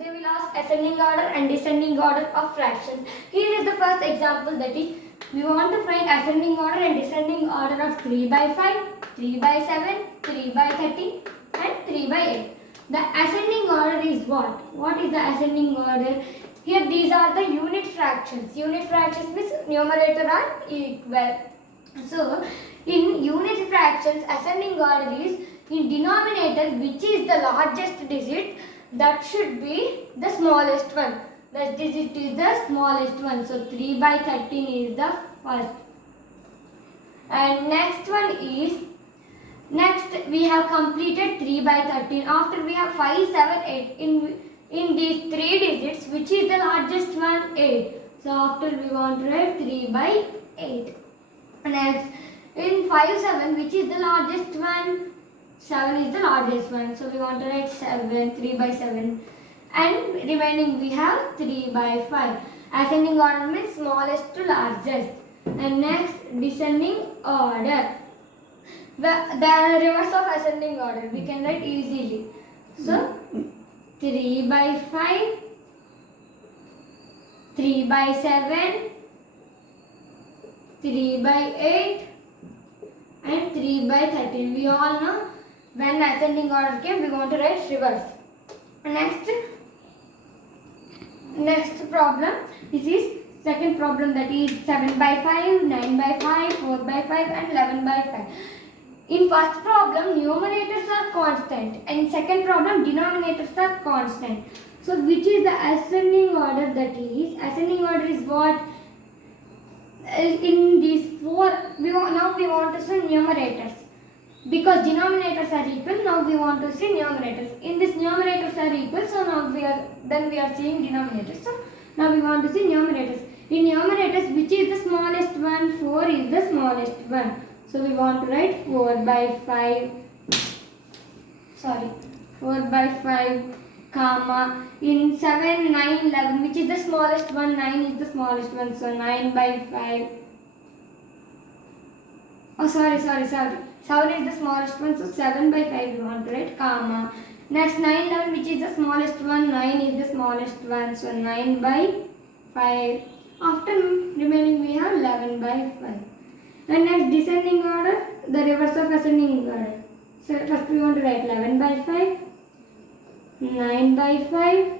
they will ask ascending order and descending order of fractions. Here is the first example, that is we want to find ascending order and descending order of 3 by 5, 3 by 7, 3 by 30 and 3 by 8. The ascending order is what? What is the ascending order? Here these are the unit fractions. Unit fractions means numerator are equal. So in unit fractions, ascending order is in denominator, which is the largest digit, that should be the smallest one. The digit is the smallest one. So 3 by 13 is the first. And next one is, next we have completed 3 by 13. After we have 5, 7, 8. In these 3 digits, which is the largest one? 8. So after we want to write 3 by 8. Next, in 5, 7, which is the largest one? 7 is the largest one. So we want to write 7, 3 by 7. And remaining we have 3 by 5. Ascending order means smallest to largest. And next, descending order. The reverse of ascending order we can write easily. So 3 by 5, 3 by 7, 3 by 8 and 3 by 13. We all know when ascending order came, we want to write reverse. Next problem. This is second problem, that is 7 by 5, 9 by 5, 4 by 5 and 11 by 5. In first problem, numerators are constant, and second problem, denominators are constant. So which is the ascending order? That is, ascending order is what? In these 4, now we want to see numerators. Because denominators are equal, now we want to see numerators. In this numerators are equal, so now we are seeing denominators. So now we want to see numerators. In numerators, which is the smallest one? 4 is the smallest one. So we want to write 4 by 5. 4 by 5, comma. In 7, 9, 11, which is the smallest one? 9 is the smallest one. So 9 by 5. Oh, sorry. 7 is the smallest one. So 7 by 5 we want to write, comma. Next, 9, 11, which is the smallest one? 9 is the smallest one. So 9 by 5. After remaining we have 11 by 5. And next, descending order, the reverse of ascending order. So first we want to write 11 by 5, 9 by 5,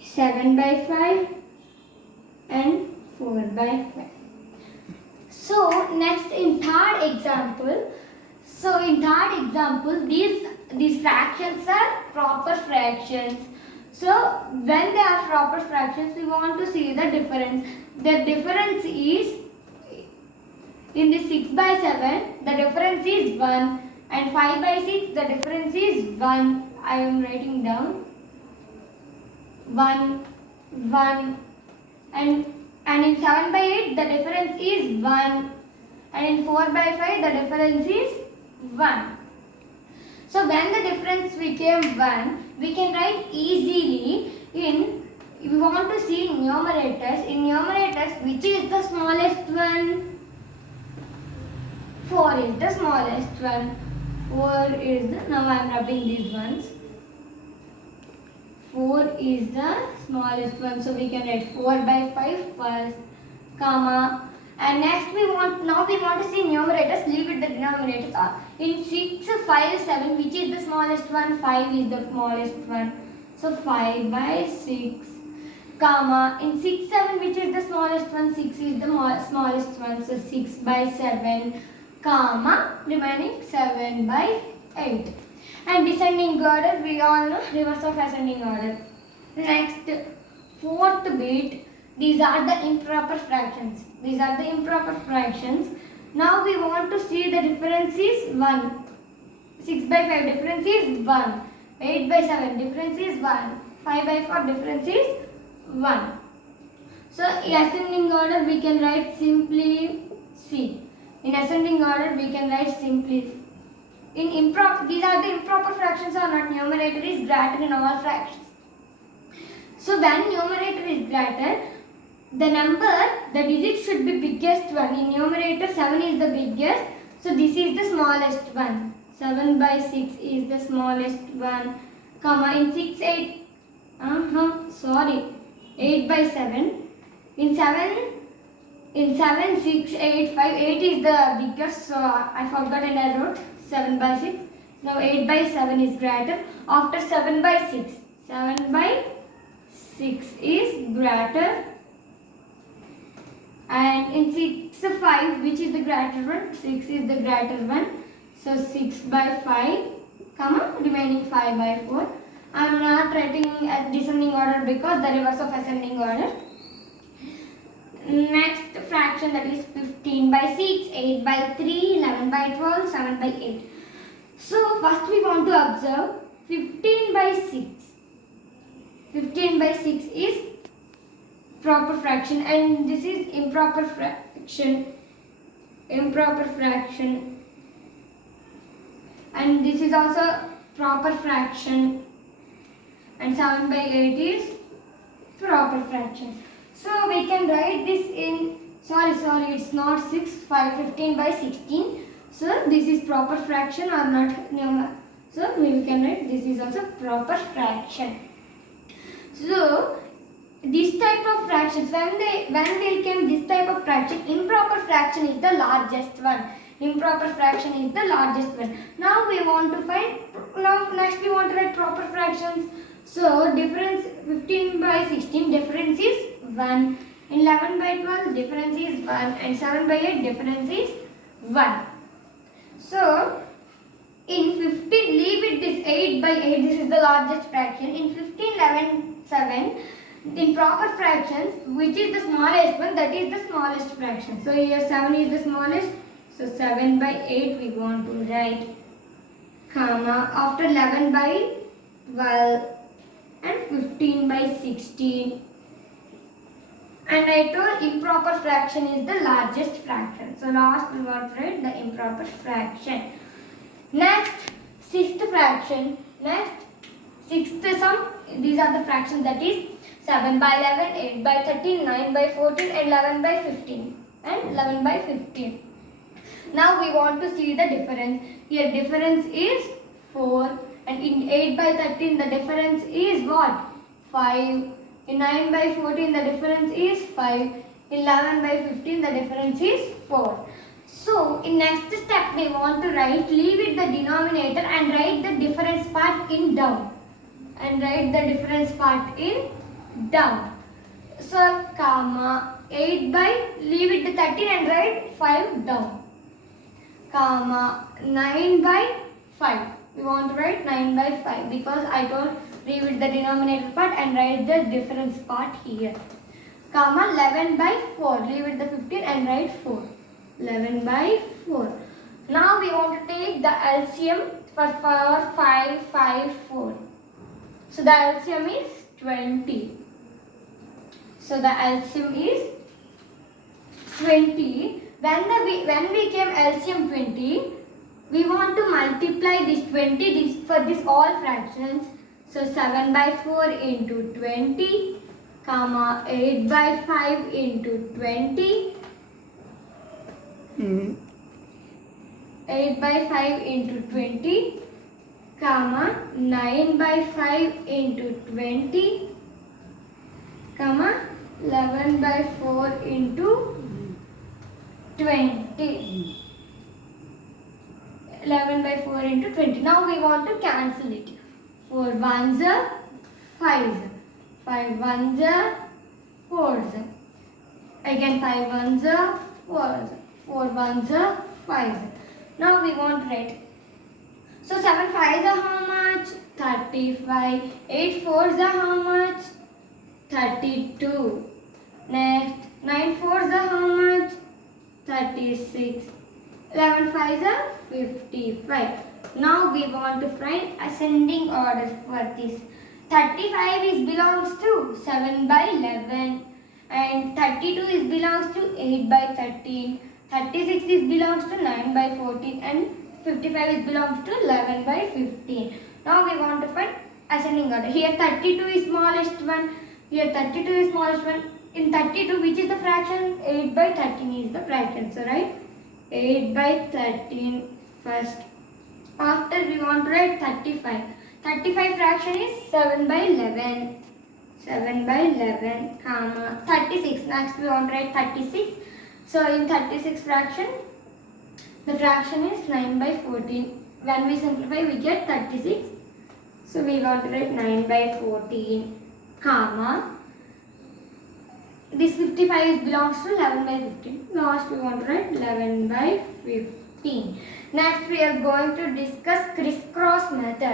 7 by 5 and 4 by 5. So next, in third example, these fractions are proper fractions. So when they are proper fractions, we want to see the difference. The difference is, in the 6 by 7, the difference is 1, and 5 by 6, the difference is 1. I am writing down 1, and in 7 by 8, the difference is 1, and in 4 by 5, the difference is 1. So when the difference became 1, we can write easily if we want to see numerators. In numerators, which is the smallest one? 4 is the smallest one. 4 is the, now I am rubbing these ones. 4 is the smallest one. So we can write 4 by 5 first, comma. And next we want to see numerators, leave it the denominators. In 6, 5, 7, which is the smallest one? 5 is the smallest one. So 5 by 6, comma. In 6, 7, which is the smallest one? 6 is the smallest one. So 6 by 7, comma. Remaining 7 by 8. And descending order, we all know reverse of ascending order. Next, fourth bit, these are the improper fractions. Now we want to see the difference is 1. 6 by 5 difference is 1. 8 by 7 difference is 1. 5 by 4 difference is 1. So in ascending order we can write simply C. In ascending order we can write simply. These are the improper fractions or not. Numerator is greater in all fractions. So when numerator is greater, the digit should be biggest one. In numerator 7 is the biggest. So this is the smallest one. 7 by 6 is the smallest one. Comma. In 6, 8 Sorry, 8 by 7. In 7, 6, 8, 5. 8 is the biggest, so I forgot and I wrote 7 by 6. Now 8 by 7 is greater. After 7 by 6. 7 by 6 is greater. And in 6, 5, which is the greater one? 6 is the greater one. So 6 by 5, comma, remaining 5 by 4. I am not writing as descending order because the reverse of ascending order. Next fraction, that is 15 by 6, 8 by 3, 11 by 12, 7 by 8. So first we want to observe 15 by 6. 15 by 6 is proper fraction and this is improper fraction. Improper fraction. And this is also proper fraction. And 7 by 8 is proper fraction. So we can write this in, sorry, it's not 6, 5, 15 by 16. So this is proper fraction or not? No. So we can write this is also proper fraction. So this type of fractions, when we became this type of fraction, improper fraction is the largest one. Improper fraction is the largest one. Now we want to find, next we want to write proper fractions. So difference 15 by 16, difference is 1. 11 by 12, difference is 1. And 7 by 8, difference is 1. So in 15, leave it this 8 by 8, this is the largest fraction. In 15, 11, 7, in proper fractions, which is the smallest one, that is the smallest fraction. So here 7 is the smallest. So 7 by 8 we want to write, comma, after 11 by 12 and 15 by 16. And I told improper fraction is the largest fraction. So last we want to write the improper fraction. Next, sixth fraction. Next, sixth sum. These are the fractions, that is 7 by 11, 8 by 13, 9 by 14 and 11 by 15 and 11 by 15. Now we want to see the difference. Here difference is 4 and in 8 by 13 the difference is what? 5. In 9 by 14 the difference is 5. In 11 by 15 the difference is 4. So in next step we want to write, leave it the denominator and write the difference part in down. And write the difference part in down. So comma 8 by, leave it the 13 and write 5 down. Comma 9 by 5. We want to write 9 by 5 because I told leave it the denominator part and write the difference part here. Comma 11 by 4. Leave it the 15 and write 4. 11 by 4. Now we want to take the LCM for 4, 5, 5, 4. So the LCM is 20. So the LCM is 20. When we came LCM 20, we want to multiply this 20 for this all fractions. So 7 by 4 into 20, comma 8 by 5 into 20, 8 by 5 into 20, comma 9 by 5 into 20, comma 11 by 4 into 20. 11 by 4 into 20. Now we want to cancel it. 4 ones are 5s. 5 ones are 4s. Again 5 ones are 4s. 4 ones are 5s. Now we want to write. So 7 5s are how much? 35. 8 4s are how much? 32. Next 9 4s are how much? 36. 11 5s are 55. Now we want to find ascending order for this. 35 is belongs to 7 by 11 and 32 is belongs to 8 by 13. 36 is belongs to 9 by 14 and 55 is belongs to 11 by 15. Now we want to find ascending order. Here 32 is smallest one. Here 32 is smallest one. In 32, which is the fraction? 8 by 13 is the fraction. So right? 8 by 13 first. After we want to write 35. 35 fraction is 7 by 11. 7 by 11, comma, 36. Next we want to write 36. So in 36 fraction, the fraction is 9 by 14. When we simplify, we get 36. So we want to write 9 by 14, comma. This 55 belongs to 11 by 15. Last we want to write 11 by 15. Next we are going to discuss crisscross method.